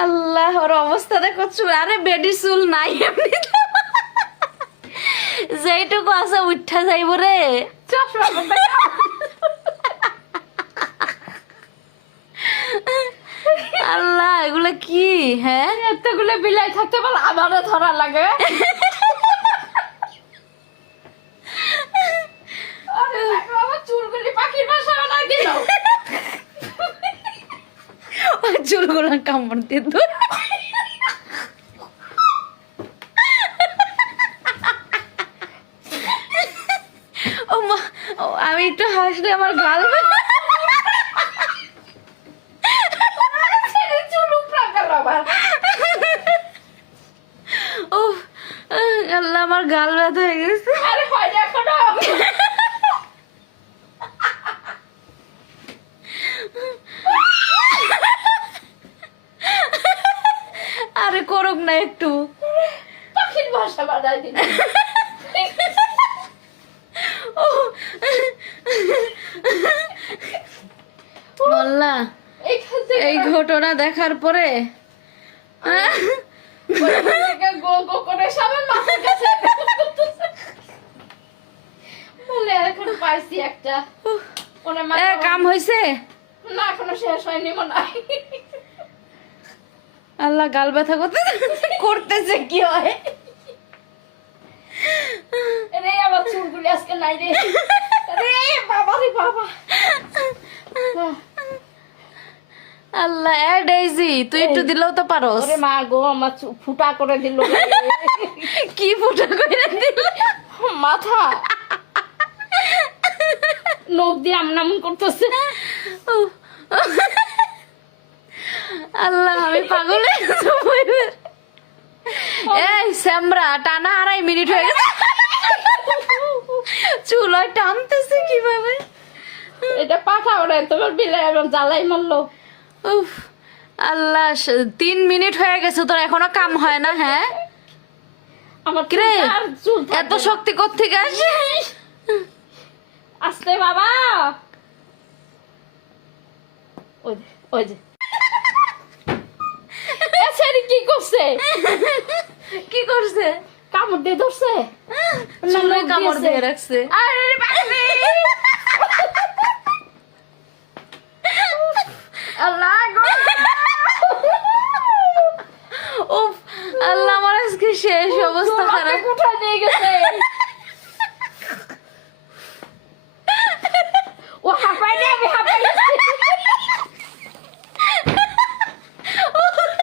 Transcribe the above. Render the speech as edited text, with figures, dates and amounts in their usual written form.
আল্লাহ, ওর অবস্থা দেখো, চুল আরে বেডি চুল নাই এমনি যেইটুকু আছে উঠা যাইব রে। আল্লাহ, এগুলো কি? হ্যাঁ, এতগুলো বিলাই থাকতে পারলে আমারও ধরা লাগে। আমার চুলগুলি পাখির বাসা বানায় দিল। ওই চুলগুলো কামড় দিয়ে ধর। ও মা, আমি একটু হাসলে আমার গাল চুল উপড়া গেল আবার। ও আল্লাহ, আমার গাল ব্যথা হয়ে গেছে। আরে হয়নি এখনো। আরে করুক না একটু। পাখির বাসা বানায় দিল। ও আল্লাহ, এইখান থেকে এই ঘটনা দেখার পরে গো গো করে সবার মাথার কাছে বলে এখন পাইছি একটা। ওনার মা কাম হয়েছে। না এখনো শেষ হয়নি মনে হয়। আল্লাহ, গাল ব্যথা করতেছে কি হয়? রে আমার চুলগুলি আজকে নাই রে। রে বাবা রে বাবা। আল্লাহ, ডেইজি তুই একটু দিলেও তো পারোস। ওরে মা গো, আমার ফুটা করে দিল। কি ফুটা করে দিল? মাথা নখ দিয়ে আমনামন করতেছে। উহ, আল্লাহ, আমি পাগল হয়ে গেছি। এই স্যামরা, টানা 2.5 মিনিট হয়ে গেছে। চুল আর টানতেছে কিভাবে? এটা পাঠা ওরে তোমার বিলাই এবং জ্বালাই মারলো। উফ, আল্লাহ, 3 মিনিট হয়ে গেছে, তোর এখনো কাম হয় না? হ্যাঁ, আমার কিরে, আর চুল এত শক্তি কোত্থেকে আসে? আস্তে বাবা। ওই যে ওই যে কি করছে? কি করছে? কামড় দিয়ে ধরছে। চুলে কামড় দিয়ে রাখছে। আরে বাবারে। আল্লাহ গো। উফ, আল্লাহ, আমার আজকে শেষ অবস্থা খারাপ। কোথায় নিয়ে গেছে?